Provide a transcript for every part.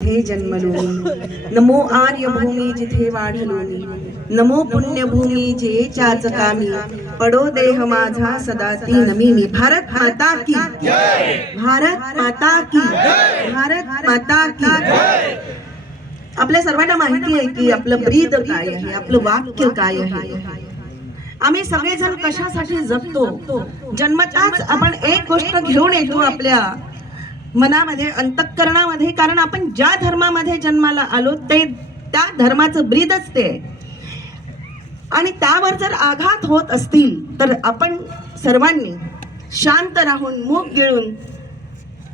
हे जन्मलोनी, नमो आर्यभूमी जिथे वाढलोनी, नमो पुण्यभूमी जेच्याच कामी, पडो देह माझा सदा ती नमी मी. भारत माता की जय, भारत माता की जय, भारत माता की जय. आपल्या सर्वांना माहिती आहे की आपलं ब्रीद काय आहे, आपलं वाक्य काय आहे. आम्ही सगळेजण कशासाठी जगतो. जन्मताच आपण एक गोष्ट घेऊन येतो आपल्या मनामध्ये, अंतःकरणामध्ये, कारण आपण ज्या धर्मामध्ये जन्माला आलो ते त्या धर्माचं ब्रीदच ते. आणि त्यावर जर आघात होत असतील तर आपण सर्वांनी शांत राहून मुख गिळून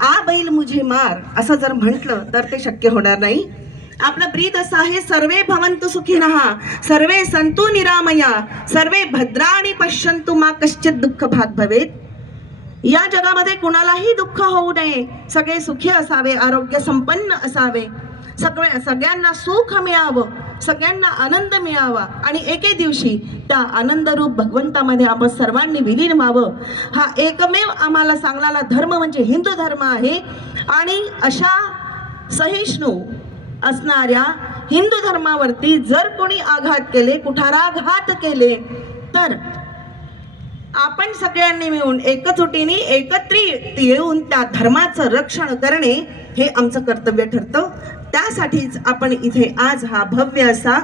आ बैल मुझे मार असं जर म्हटलं तर ते शक्य होणार नाही. आपलं ब्रीद असं आहे, सर्वे भवन्तु सुखिनः, सर्वे सन्तु निरामया, सर्वे भद्राणि पश्यन्तु मा कश्चित् दुःख भाग भवेत्. या जगामध्ये कुणालाही दुःख होऊ नये, सगळे सुखी असावे, आरोग्य संपन्न असावे, सगळ्यांना सुख मिळावं, सगळ्यांना आनंद मिळावा आणि एके दिवशी त्या आनंदरूप भगवंतामध्ये आपण सर्वांनी विलीन व्हावं. हा एकमेव आम्हाला सांगणारा धर्म म्हणजे हिंदू धर्म आहे. आणि अशा सहिष्णू असणाऱ्या हिंदू धर्मावरती जर कोणी आघात केले, कुठाराघात केले तर आपण सगळ्यांनी मिळून एकजुटीने एकत्रित येऊन त्या धर्माचं रक्षण करणे हे आमचं कर्तव्य ठरतं. त्यासाठीच आपण इथे आज हा भव्य असा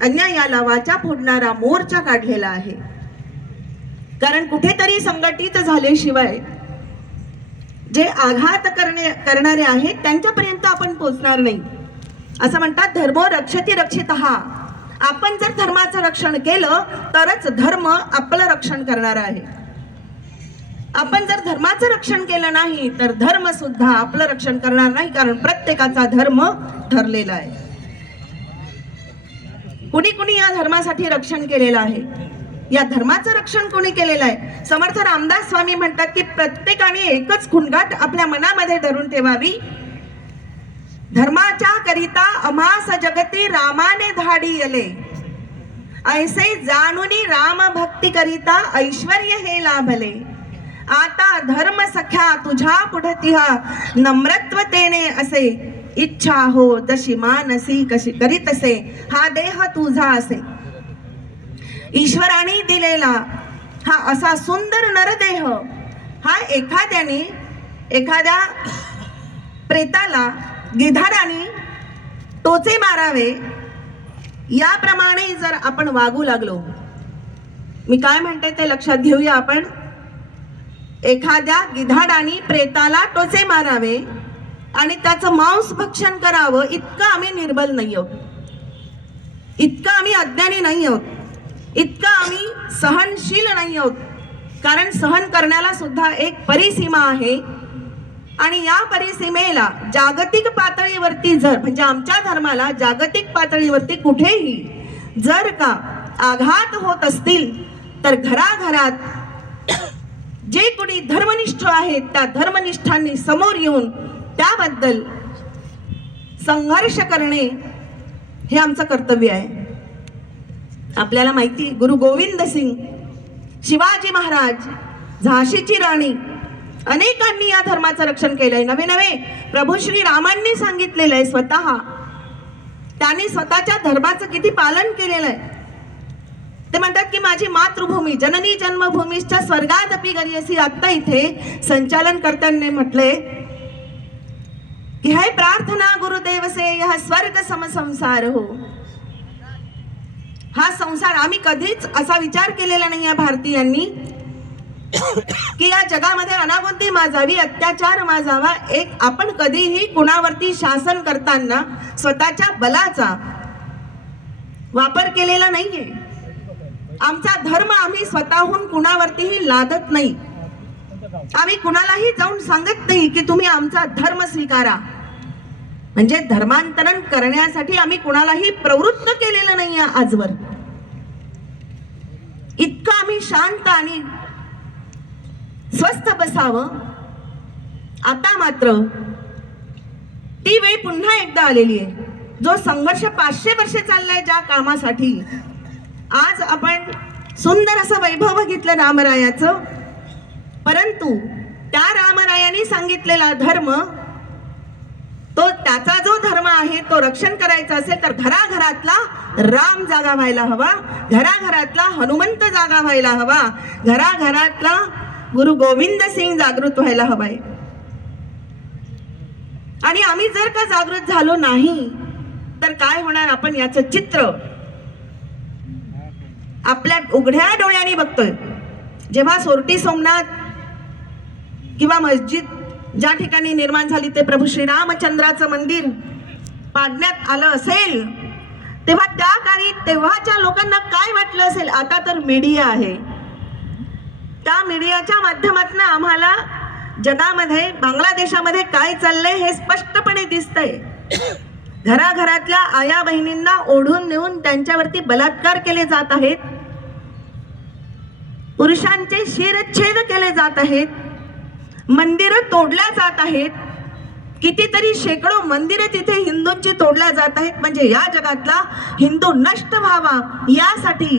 अन्यायाला वाचा फोडणारा मोर्चा काढलेला आहे. कारण कुठेतरी संघटित झाल्याशिवाय जे आघात करणारे आहेत त्यांच्यापर्यंत आपण पोहोचणार नाही. असं म्हणतात, धर्मो रक्षति रक्षितः. आपण जर धर्माचं रक्षण केलं तरच धर्म आपलं रक्षण करणार आहे. आपण जर धर्माचं रक्षण केलं नाही तर धर्म सुद्धा आपलं रक्षण करणार नाही, कारण प्रत्येकाचा धर्म ठरलेला आहे. कुणी कुणी या धर्मासाठी रक्षण केलेलं आहे, या धर्माचं रक्षण कोणी केलेलं आहे. समर्थ रामदास स्वामी म्हणतात की प्रत्येकाने एकच खुणगाट आपल्या मनामध्ये धरून ठेवावी, धर्माच्या करिता अमास जगती रामाने धाडी येले, ऐसे जाणूनी राम भक्ती करिता ऐश्वर्य हे लाभले. आता धर्म सख्या तुझ्या पुढतिहा नम्रत्वतेने असे, इच्छा हो जशी मानसी कशी करीतसे, हा देह तुझा असे. ईश्वराने दिलेला हा असा सुंदर नरदेह हा एखाद्या प्रेताला गिधाडाने टोचे मारावे याप्रमाणे जर आपण वागू लागलो, मी काय म्हणते ते लक्षात घेऊया आपण. एखाद्या गिधाडाने प्रेताला टोचे मारावे आणि त्याचं मांस भक्षण करावं, इतकं आम्ही निर्बल नाही आहोत, इतकं आम्ही अज्ञानी नाही आहोत, इतकं आम्ही सहनशील नाही आहोत. कारण सहन करण्याला सुद्धा एक परिसीमा आहे. आणि या परिसीमेला जागतिक पातळीवरती जर म्हणजे आमच्या धर्माला जागतिक पातळीवरती कुठेही जर का आघात होत असतील तर घराघरात जे कोणी धर्मनिष्ठ आहेत त्या धर्मनिष्ठांनी समोर येऊन त्याबद्दल संघर्ष करणे हे आमचं कर्तव्य आहे. आपल्याला माहिती, गुरु गोविंद सिंग, शिवाजी महाराज, झाशीची राणी, अनेकांनी या धर्माचं रक्षण केलंय. नवे प्रभू श्री रामांनी सांगितलेलं आहे, स्वतः त्यांनी स्वतःच्या धर्माचं किती पालन केलेलं आहे. ते म्हणतात की माझी मातृभूमी जननी जन्मभूमीच्या स्वर्गात अपि गरीयसी. आता इथे संचालन करताना म्हटले की हे प्रार्थना गुरुदेव से यह स्वर्ग सम संसार हो. हा संसार आम्ही कधीच असा विचार केलेला नाही या भारतीयांनी की या जगामध्ये अनागोंदी माजावी, अत्याचार माजावा. एक आपण कधीही कुणावरती शासन करताना स्वतःच्या बलाचा वापर केलेला नाहीये. आमचा धर्म आम्ही स्वतःहून कुणावरतीही लादत नाही. आम्ही कुणालाही जाऊन सांगत नाही की तुम्ही आमचा धर्म स्वीकारा. म्हणजे धर्मांतरण करण्यासाठी आम्ही कुणालाही प्रवृत्त केलेलं नाही आजवर. इतकं आम्ही शांत आणि स्वस्थ बसावं. आता मात्र ती वेळ पुन्हा एकदा आलेली आहे. जो संघर्ष 500 वर्षे चाललाय ज्या कामासाठी, आज आपण सुंदर असं वैभव बघितलं रामरायाचं, परंतु त्या रामरायांनी सांगितलेला धर्म, तो त्याचा जो धर्म आहे तो रक्षण करायचा असेल तर घराघरातला राम जागा व्हायला हवा, घराघरातला हनुमंत जागा व्हायला हवा, घराघरातला गुरु गोविंद सिंग जागृत व्हायला हवाय. आणि आम्ही जर का जागृत झालो नाही तर काय होणार, आपण याचं चित्र आपल्या उघड्या डोळ्यांनी बघतोय. जेव्हा सोरटी सोमनाथ किंवा मस्जिद ज्या ठिकाणी निर्माण झाली ते प्रभू श्रीरामचंद्राचं मंदिर पाडण्यात आलं असेल, तेव्हा त्या काळी तेव्हाच्या लोकांना काय वाटलं असेल. आता तर मीडिया आहे, त्या मीडियाच्या माध्यमातून आम्हाला जगामध्ये, बांगलादेशामध्ये काय चाललंय हे स्पष्टपणे दिसतंय. घराघरातल्या आया बहिणींना ओढून नेऊन त्यांच्यावरती बलात्कार केले जात आहेत, पुरुषांचे शिरच्छेद केले जात आहेत, मंदिरं तोडल्या जात आहेत, कितीतरी शेकडो मंदिरं तिथे हिंदूंची तोडल्या जात आहेत. म्हणजे या जगातला हिंदू नष्ट व्हावा यासाठी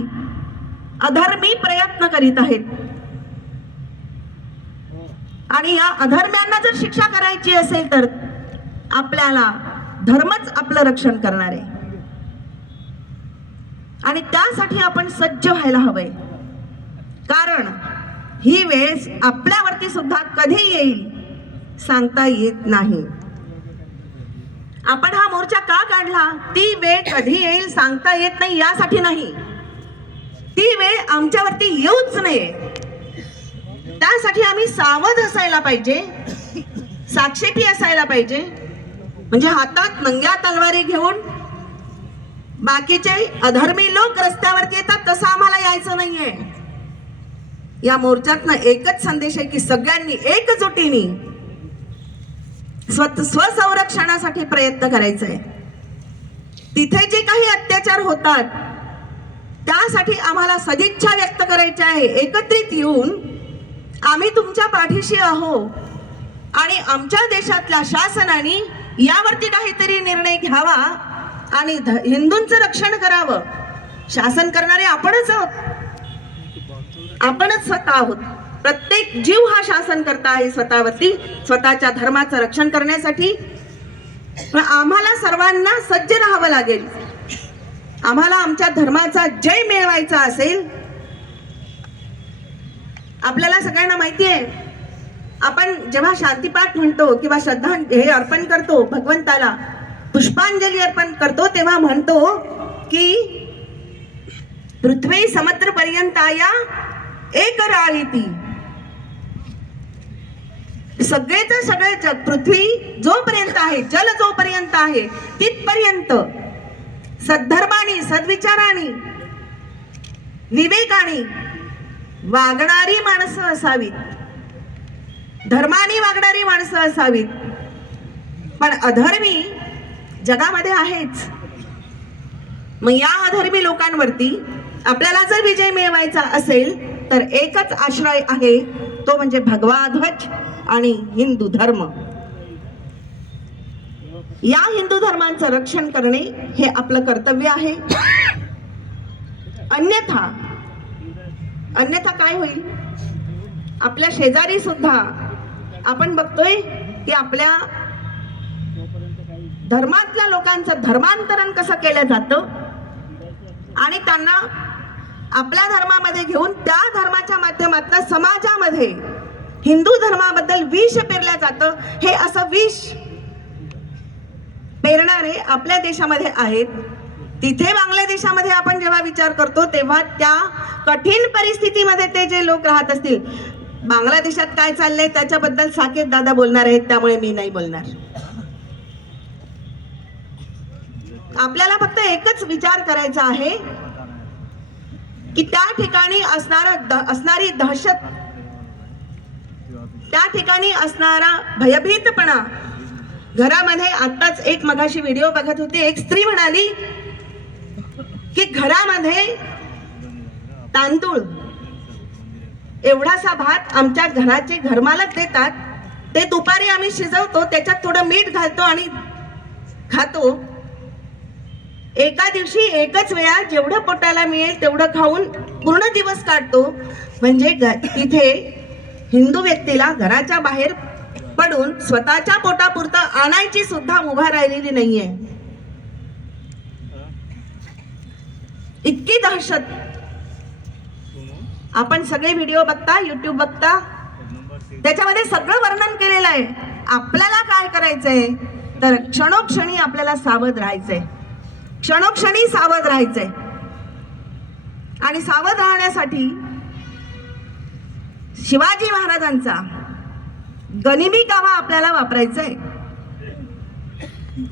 अधर्मी प्रयत्न करीत आहेत. आणि या अधर्म्यांना जर शिक्षा करायची असेल तर आपल्याला धर्मच आपलं रक्षण करणार आहे. आणि त्यासाठी आपण सज्ज व्हायला हवंय, कारण ही वेळ आपल्यावरती सुद्धा कधी येईल सांगता येत नाही. आपण हा मोर्चा का काढला, ती वेळ कधी येईल सांगता येत नाही यासाठी नाही, ती वेळ आमच्यावरती येऊच नये त्यासाठी आम्ही सावध असायला पाहिजे, साक्षेपी असायला पाहिजे. म्हणजे हातात नंग्या तलवारी घेऊन बाकीचे अधर्मी लोक रस्त्यावरती येतात तसं आम्हाला यायचं नाहीये. या मोर्चातनं एकच संदेश आहे की सगळ्यांनी एकजुटीने स्वसंरक्षणासाठी प्रयत्न करायचा आहे. तिथे जे काही अत्याचार होतात त्यासाठी आम्हाला सदिच्छा व्यक्त करायची आहे. एकत्रित येऊन आम्ही तुमच्या पाठीशी आहो आणि आमच्या देशातल्या शासनाने यावरती काहीतरी निर्णय घ्यावा आणि हिंदूंचं रक्षण करावं. शासन करणारे आपणच आहोत, आपणच स्वतः आहोत. प्रत्येक जीव हा शासन करता आहे स्वतःवरती, स्वतःच्या धर्माचं रक्षण करण्यासाठी. आम्हाला सर्वांना सज्ज राहावं लागेल. आम्हाला आमच्या धर्माचा जय मिळवायचा असेल. आपल्याला सगळ्यांना माहिती आहे, आपण जेव्हा शांतीपाठ म्हणतो किंवा श्रद्धांजली अर्पण करतो, भगवंताला पुष्पांजली अर्पण करतो, तेव्हा म्हणतो की पृथ्वी समुद्र पर्यंताया एक राळीती. सगळेच सगळे जग, पृथ्वी जोपर्यंत आहे, जल जोपर्यंत आहे तिथपर्यंत सद्धर्मानी, सद्विचारानी, विवेकानी वागणारी माणसं असावीत, धर्मानी वागणारी माणसं असावीत. पण अधर्मी जगामध्ये आहेच. मग या अधर्मी लोकांवरती आपल्याला जर विजय मिळवायचा असेल तर एकच आश्रय आहे, तो म्हणजे भगवा ध्वज आणि हिंदू धर्म. या हिंदू धर्मांचं रक्षण करणे हे आपलं कर्तव्य आहे. अन्यथा काय होईल, आपल्या शेजारी सुद्धा आपण बघतोय की आपल्या धर्मातल्या लोकांचं धर्मांतरण कसं केलं जातं आणि त्यांना आपल्या धर्मामध्ये घेऊन त्या धर्माच्या माध्यमातून समाजामध्ये हिंदू धर्माबद्दल विष पेरलं जातं. हे असं विष पेरणारे आपल्या देशामध्ये आहेत. तिथे बांगलादेशामध्ये आपण जेव्हा विचार करतो तेव्हा त्या कठीण परिस्थितीमध्ये ते जे लोक राहत असतील, बांगलादेशात काय चाललंय त्याच्याबद्दल साकेत दादा बोलणार आहेत, त्यामुळे मी नाही बोलणार. आपल्याला फक्त एकच विचार करायचा आहे की त्या ठिकाणी असणारी दहशत, त्या ठिकाणी असणारा भयभीतपणा. घरामध्ये आताच एक मगाशी व्हिडिओ बघत होते, एक स्त्री म्हणाली की घरामध्ये तांदूळ एवढासा भात आमच्या घराचे घरमालक देतात, ते दुपारी आम्ही शिजवतो, त्याच्यात थोडं मीठ घालतो आणि खातो. एका दिवशी एकच वेळा जेवढं पोटाला मिळेल तेवढं खाऊन पूर्ण दिवस काढतो. म्हणजे तिथे हिंदू व्यक्तीला घराच्या बाहेर पडून स्वतःच्या पोटापुरतं आणायची सुद्धा मुभा राहिलेली नाहीये. इतकी दहशत. आपण सगळे व्हिडिओ बघता, YouTube बघता, त्याच्यामध्ये सगळं वर्णन केलेलं आहे. आपल्याला काय करायचंय तर क्षणोक्षणी आपल्याला सावध राहायचंय, क्षणोक्षणी सावध राहायचंय. आणि सावध राहण्यासाठी शिवाजी महाराजांचा गनिमी कावा आपल्याला वापरायचा आहे.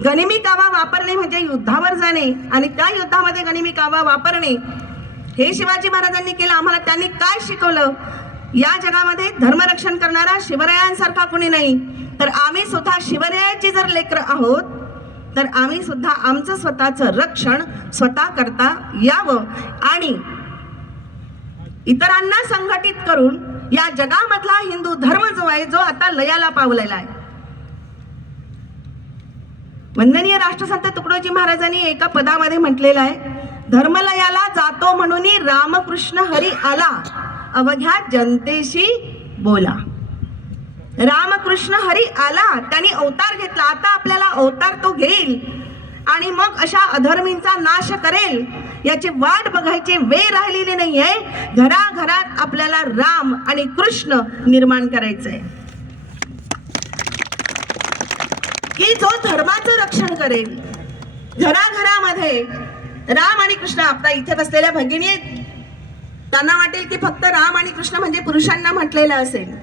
गनिमी कावा वापरणे म्हणजे युद्धावर जाणे, आणि त्या युद्धामध्ये गनिमी कावा वापरणे हे शिवाजी महाराजांनी केलं. आम्हाला त्यांनी काय शिकवलं? या जगामध्ये धर्मरक्षण करणारा शिवरायांसारखा कोणी नाही. तर आम्ही सुद्धा शिवरायाची जर लेकरं आहोत तर आम्ही सुद्धा आमचं स्वतःचं रक्षण स्वतः करता यावं आणि इतरांना संघटित करून या जगामधला हिंदू धर्म जो आहे, जो आता लयाला पावलेला आहे. वंदनीय राष्ट्रसंत तुकडोजी महाराजांनी एका पदामध्ये म्हटलेलं आहे, धर्मलयाला जातो म्हणून रामकृष्ण हरी आला, अवघ्या जनतेशी बोला. रामकृष्ण हरी आला, त्यांनी अवतार घेतला. आता आपल्याला अवतार तो घेईल आणि मग अशा अधर्मींचा नाश करेल, याची वाट बघायची वेळ राहिलेली नाहीये. घराघरात आपल्याला राम आणि कृष्ण निर्माण करायचंय की जो धर्माचं रक्षण करेल. घराघरामध्ये राम आणि कृष्ण. आता इथे बसलेल्या भगिनी आहेत, त्यांना वाटेल की फक्त राम आणि कृष्ण म्हणजे पुरुषांना म्हटलेलं असेल.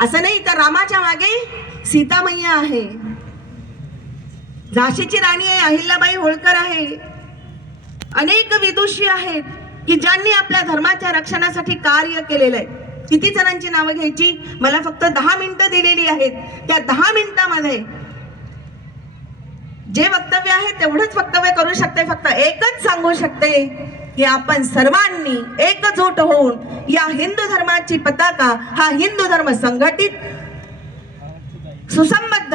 असं नाही. तर रामाच्या मागे सीतामैया आहे, झाशीची राणी आहे, अहिल्याबाई होळकर आहे, अनेक विदुषी आहेत की ज्यांनी आपल्या धर्माच्या रक्षणासाठी कार्य केलेलं आहे. किती जणांची नावं घ्यायची? मला फक्त 10 मिनिटं दिलेली आहेत. त्या 10 मिनिटांमध्ये जे वक्तव्य आहे तेवढंच वक्तव्य करू शकते. फक्त एकच सांगू शकते की आपण सर्वांनी एकजूट होऊन या हिंदू धर्माची पताका, हा हिंदू धर्म संघटित, सुसंबद्ध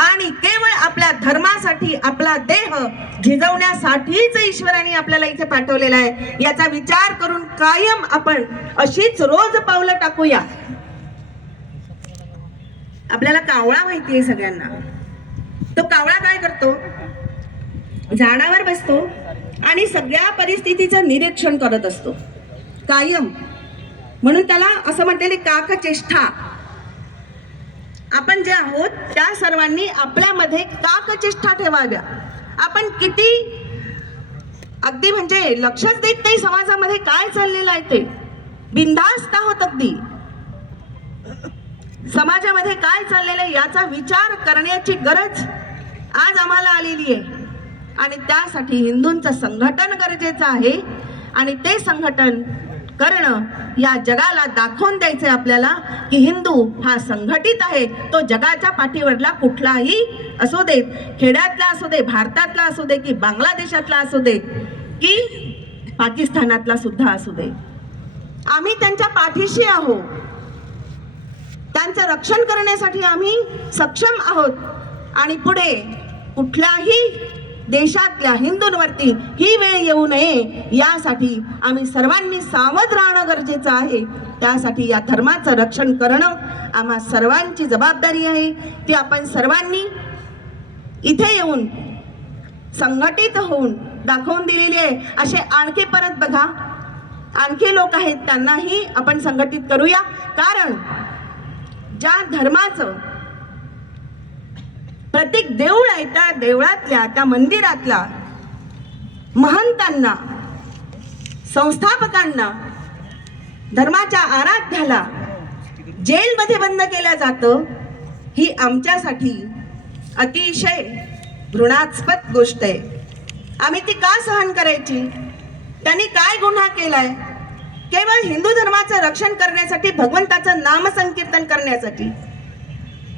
आणि केवळ आपल्या धर्मासाठी, आपला देह झिजवण्यासाठीच ईश्वराने आपल्याला इथे पाठवलेला आहे. याचा विचार करून कायम आपण अशीच रोज पावलं टाकूया. आपल्याला कावळा माहिती आहे सगळ्यांना. तो कावळा काय करतो? झाडावर बसतो आणि सगळ्या परिस्थितीचं निरीक्षण करत असतो कायम. म्हणून त्याला असं म्हटलेले काकचेष्टा. आपण जे आहोत त्या सर्वांनी आपल्यामध्ये काकचेष्टा ठेवाव्या. आपण किती अगदी म्हणजे लक्षच देत नाही समाजामध्ये काय चाललेलं आहे ते. बिनधास्त आहोत अगदी. समाजामध्ये काय चाललेलं आहे याचा विचार करण्याची गरज आज आम्हाला आलेली आहे. आणि त्यासाठी हिंदूंचं संघटन गरजेचं आहे. आणि ते संघटन करणं, या जगाला दाखवून द्यायचंय आपल्याला की हिंदू हा संघटित आहे. तो जगाच्या पाठीवरला कुठलाही असू दे, खेड्यातला असू दे, भारतातला असू दे की बांगलादेशातला असू दे की पाकिस्तानातला सुद्धा असू दे, आम्ही त्यांच्या पाठीशी आहोत. त्यांचं रक्षण करण्यासाठी आम्ही सक्षम आहोत. आणि पुढे कुठल्याही देशातल्या हिंदूंवरती ही वेळ येऊ नये यासाठी आम्ही सर्वांनी सावध राहणं गरजेचं आहे. त्यासाठी या धर्माचं रक्षण करणं आम्हा सर्वांची जबाबदारी आहे. ती आपण सर्वांनी इथे येऊन संघटित होऊन दाखवून दिलेली आहे. असे आणखी परत बघा, आणखी लोक आहेत, त्यांनाही आपण संघटित करूया. कारण ज्या धर्माचं प्रत्येक देऊळ आहे, त्या देवळातल्या, त्या मंदिरातल्या महंतांना, संस्थापकांना, धर्माच्या आराध्याला जेलमध्ये बंद केलं जातं, ही आमच्यासाठी अतिशय घृणास्पद गोष्ट आहे. आम्ही ती का सहन करायची? त्यांनी काय गुन्हा केलाय? केवळ हिंदू धर्माचं रक्षण करण्यासाठी, भगवंताचं नामसंकीर्तन करण्यासाठी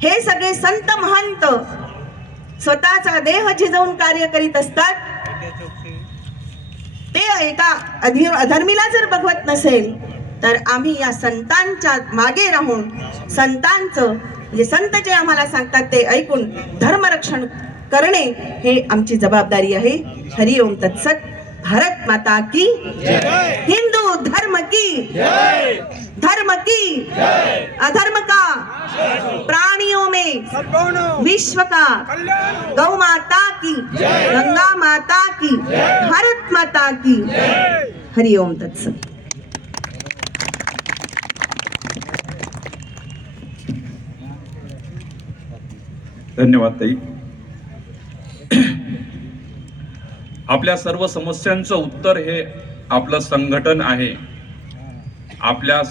हे सगळे संत महंत स्वतःचा देह झिजवून कार्य करीत असतात. ते एका अधर्मीला जर बघवत नसेल तर आम्ही या संतांच्या मागे राहून, संतांचं म्हणजे संत जे आम्हाला सांगतात ते ऐकून धर्मरक्षण करणे हे आमची जबाबदारी आहे. हरि ओम तत्सत. भारत माता की हिंदू धर्म की अधर्म का प्राणियों में विश्व का गौ माता की गंगा माता की भारत माता की हरिओम तत्सत। धन्यवाद ताई। आपल्या सर्व समस्यांचं उत्तर हे आपलं संघटन आहे। आपल्या